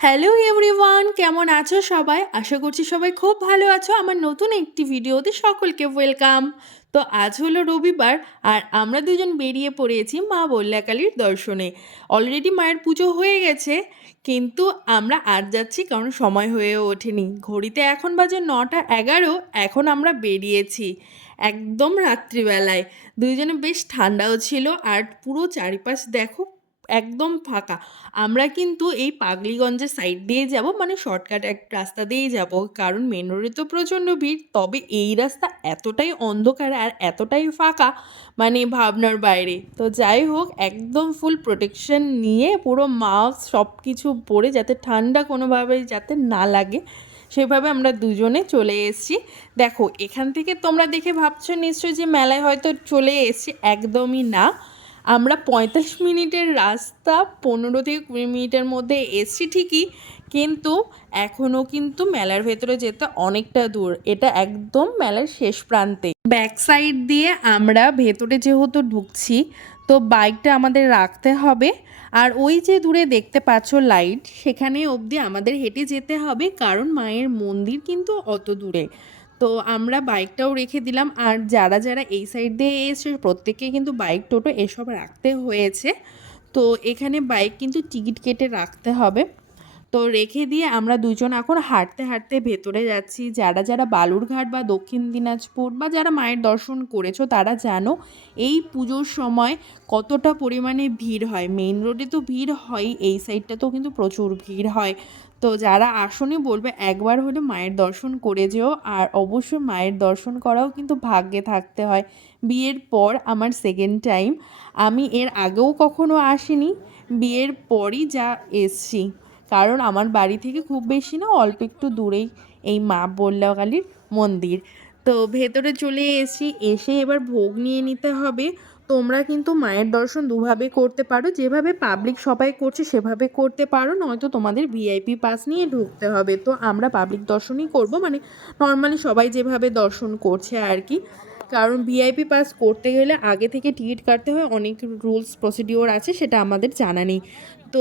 Hello everyone, কেমন আছো সবাই? আশা করছি সবাই খুব ভালো আছো। আমার নতুন একটি ভিডিওতে সকলকে ওয়েলকাম। তো আজ হলো রবিবার আর আমরা দুজন বেরিয়ে পড়েছি মা বল্লাকালীর দর্শনে। অলরেডি মায়ের পুজো হয়ে গেছে, কিন্তু আমরা আজ যাচ্ছি কারণ সময় হয়ে ওঠেনি। ঘড়িতে এখন বাজে 9:11। এখন আমরা বেরিয়েছি একদম রাত্রিবেলায়। দুইজনে বেশ ঠান্ডাও ছিল আর পুরো চারিপাশ দেখো একদম ফাঁকা। আমরা কিন্তু এই পাগলিগঞ্জের সাইড দিয়ে যাব, মানে শর্টকাট এক রাস্তা দিয়েই যাব, কারণ মেন রোডে তো প্রচণ্ড ভিড়। তবে এই রাস্তা এতটাই অন্ধকার আর এতটাই ফাঁকা, মানে ভাবনার বাইরে। তো যাই হোক, একদম ফুল প্রোটেকশন নিয়ে পুরো মাস্ক সব কিছু পরে, যাতে ঠান্ডা কোনোভাবে যাতে না লাগে সেভাবে আমরা দুজনে চলে এসেছি। দেখো, এখান থেকে তোমরা দেখে ভাবছো নিশ্চয়ই যে মেলায় হয়তো চলে এসেছি, একদমই না। আমরা 45 মিনিটের রাস্তা 15 থেকে 20 মিনিটের মধ্যে এসছি ঠিকই, কিন্তু এখনও কিন্তু মেলার ভেতরে যেতে অনেকটা দূর। এটা একদম মেলার শেষ প্রান্তে। ব্যাক সাইড দিয়ে আমরা ভেতরে যেহেতু ঢুকছি, তো বাইকটা আমাদের রাখতে হবে। আর ওই যে দূরে দেখতে পাচ্ছ লাইট, সেখানে অবধি আমাদের হেঁটে যেতে হবে, কারণ মায়ের মন্দির কিন্তু অত দূরে। তো আমরা বাইকটাও রেখে দিলাম। আর যারা যারা এই সাইড দিয়ে এসছে প্রত্যেককে কিন্তু বাইক টোটো এসব রাখতে হয়েছে। তো এখানে বাইক কিন্তু টিকিট কেটে রাখতে হবে। তো রেখে দিয়ে আমরা দুজন এখন হাঁটতে হাঁটতে ভেতরে যাচ্ছি। যারা যারা বালুরঘাট বা দক্ষিণ দিনাজপুর বা যারা মায়ের দর্শন করেছো তারা জানো এই পুজোর সময় কতটা পরিমাণে ভিড় হয়। মেইন রোডে তো ভিড় হয়, এই সাইডটাতেও কিন্তু প্রচুর ভিড় হয়। তো যারা আসনি বলবে একবার হলে মায়ের দর্শন করে যেও। আর অবশ্যই মায়ের দর্শন করাও কিন্তু ভাগ্যে থাকতে হয়। বিয়ের পর আমার সেকেন্ড টাইম, আমি এর আগেও কখনো আসিনি, বিয়ের পরই যা এসছি। কারণ আমার বাড়ি থেকে খুব বেশি না, অল্প একটু দূরেই এই মা বল্লাকালীর মন্দির। তো ভেতরে চলে এসে এবার ভোগ নিয়ে নিতে হবে। তোমরা কিন্তু মায়ের দর্শন দুভাবে করতে পারো, যেভাবে পাবলিক সবাই করছে সেভাবে করতে পারো, নয়তো তোমাদের ভিআইপি পাস নিয়ে ঢুকতে হবে। তো আমরা পাবলিক দর্শনই করব, মানে নর্মালি সবাই যেভাবে দর্শন করছে আর কি। কারণ ভিআইপি পাস করতে গেলে আগে থেকে টিকিট কাটতে হয়, অনেক রুলস প্রসিডিওর আছে, সেটা আমাদের জানা নেই। তো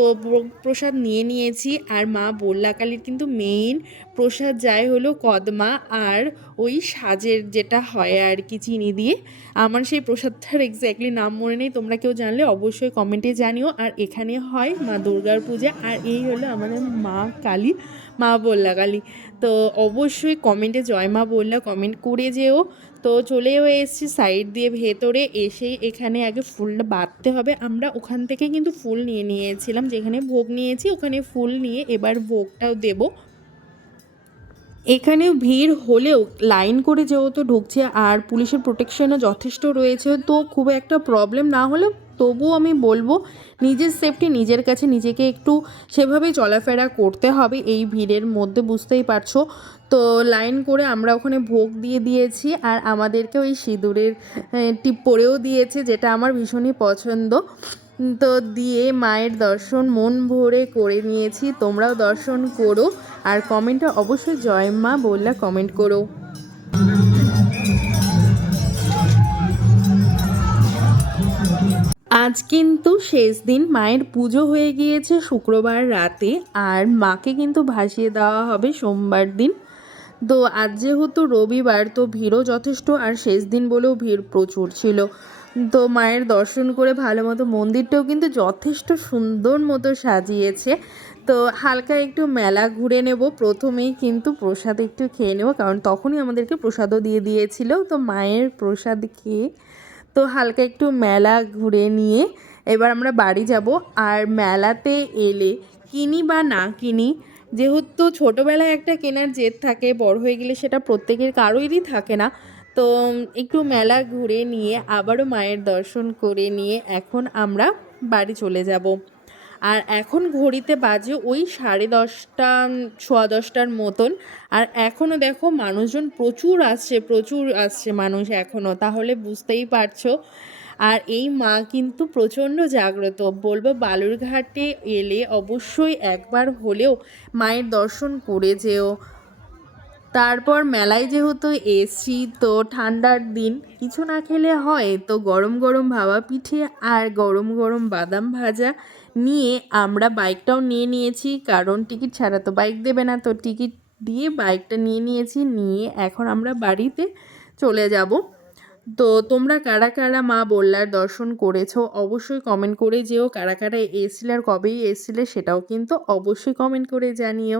প্রসাদ নিয়ে নিয়েছি। আর মা বল্লাকালীর কিন্তু মেইন প্রসাদ যায় হলো কদমা আর ওই সাজের যেটা হয় আর কি, চিনি দিয়ে। আমার সেই প্রসাদটার এক্স্যাক্টলি নাম মনে নেই, তোমরা কেউ জানলে অবশ্যই কমেন্টে জানিও। আর এখানে হয় মা দুর্গার পূজা, আর এই হলো আমাদের মা কালী, মা বল্লাকালী। তো অবশ্যই কমেন্টে জয় মা বল্লা কমেন্ট করে যেও। তো চলেও এসেছি সাইড দিয়ে ভেতরে। এসেই এখানে আগে ফুলটা বাঁধতে হবে। আমরা ওখান থেকে কিন্তু ফুল নিয়ে নিয়েছিলাম, যেখানে ভোগ নিয়েছি ওখানে ফুল নিয়ে এবার ভোগটাও দেব। এখানেও ভিড় হলেও লাইন করে যেহেতু ঢুকছে আর পুলিশের প্রোটেকশনও যথেষ্ট রয়েছে, তো খুব একটা প্রবলেম না হলেও তবুও আমি বলবো নিজের সেফটি নিজের কাছে, নিজেকে একটু সেভাবেই চলাফেরা করতে হবে এই ভিড়ের মধ্যে, বুঝতেই পারছো। তো লাইন করে আমরা ওখানে ভোগ দিয়ে দিয়েছি আর আমাদেরকে ওই সিঁদুরের টিপ পরেও দিয়েছে, যেটা আমার ভীষণই পছন্দ। তো দিয়ে মায়ের দর্শন মন ভরে করে নিয়েছি। তোমরাও দর্শন করো আর কমেন্টে অবশ্যই জয় মা বললা কমেন্ট করো। আজ কিন্তু শেষ দিন, মায়ের পুজো হয়ে গিয়েছে শুক্রবার রাতে, আর মাকে কিন্তু ভাসিয়ে দেওয়া হবে সোমবার দিন। তো আজ যেহেতু রবিবার, তো ভিড়ও যথেষ্ট, আর শেষ দিন বলেও ভিড় প্রচুর ছিল। তো মায়ের দর্শন করে ভালো মতো, মন্দিরটাও কিন্তু যথেষ্ট সুন্দর মতো সাজিয়েছে। তো হালকা একটু মেলা ঘুরে নেব, প্রথমেই কিন্তু প্রসাদ একটু খেয়ে নেব, কারণ তখনই আমাদেরকে প্রসাদও দিয়ে দিয়েছিল। তো মায়ের প্রসাদ খেয়ে তো হালকা একটু মেলা ঘুরে নিয়ে এবার আমরা বাড়ি যাব। আর মেলাতে এলে কিনি বা না কিনি, যেহেতু ছোটোবেলায় একটা কেনার জেদ থাকে, বড় হয়ে গেলে সেটা প্রত্যেকের কারোরই থাকে না। তো একটু মেলা ঘুরে নিয়ে আবারও মায়ের দর্শন করে নিয়ে এখন আমরা বাড়ি চলে যাব। আর এখন ঘড়িতে বাজে ওই 10:30, 10:15 মতন। আর এখনও দেখো মানুষজন প্রচুর আসছে মানুষ এখনও, তাহলে বুঝতেই পারছো। আর এই মা কিন্তু প্রচণ্ড জাগ্রত, বলবো বালুরঘাটে এলে অবশ্যই একবার হলেও মায়ের দর্শন করে যেও। তারপর মেলায় যেহেতু এসছি, তো ঠান্ডার দিন কিছু না খেলে হয়, তো গরম গরম ভাপা পিঠে আর গরম গরম বাদাম ভাজা নিয়ে আমরা বাইকটাও নিয়ে নিয়েছি, কারণ টিকিট ছাড়া তো বাইক দেবে না, তো টিকিট দিয়ে বাইকটা নিয়ে নিয়েছি। নিয়ে এখন আমরা বাড়িতে চলে যাব। তো তোমরা কারা কারা মা বললার দর্শন করেছো অবশ্যই কমেন্ট করে যেও, কারা কারা এসেছিলে আর কবেই এসেছিলে সেটাও কিন্তু অবশ্যই কমেন্ট করে জানিও।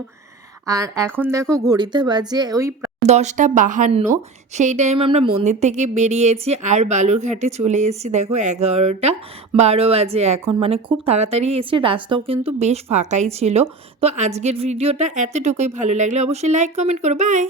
আর এখন দেখো ঘড়িতে বাজে ওই 10টা 52, সেই টাইম আমরা মন্দির থেকে বেরিয়েছি আর বালুরঘাটে চলে এসেছি দেখো 11টা 12 বাজে এখন, মানে খুব তাড়াতাড়ি এসে, রাস্তাও কিন্তু বেশ ফাঁকাই ছিল। তো আজকের ভিডিওটা এতটুকুই, ভালো লাগলে অবশ্যই লাইক কমেন্ট করো, বাই।